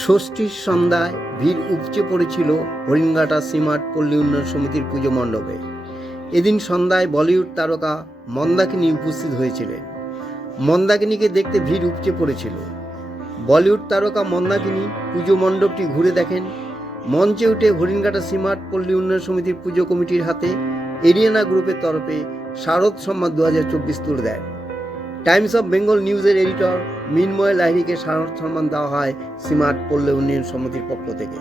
ষষ্ঠীর সন্ধ্যায় ভিড় উপচে পড়েছিল হরিণঘাটা সিমার্ট পল্লী উন্নয়ন সমিতির পুজো মণ্ডপে। এদিন সন্ধ্যায় বলিউড তারকা মন্দাকিনী উপস্থিত হয়েছিলেন। মন্দাকিনীকে দেখতে ভিড় উপচে পড়েছিল। বলিউড তারকা মন্দাকিনী পুজো মণ্ডপটি ঘুরে দেখেন। মঞ্চে উঠে হরিণঘাটা সিমার্ট পল্লী উন্নয়ন সমিতির পুজো কমিটির হাতে এরিয়ানা গ্রুপের তরফে শারদ সম্মান দু হাজার চব্বিশ তুলে দেয় টাইমস অফ বেঙ্গল নিউজের এডিটর মিনময় লাহিড়িকে সম্মান দেওয়া হয় সীমাট পল্লী উন্নয়ন সমিতির পক্ষ থেকে।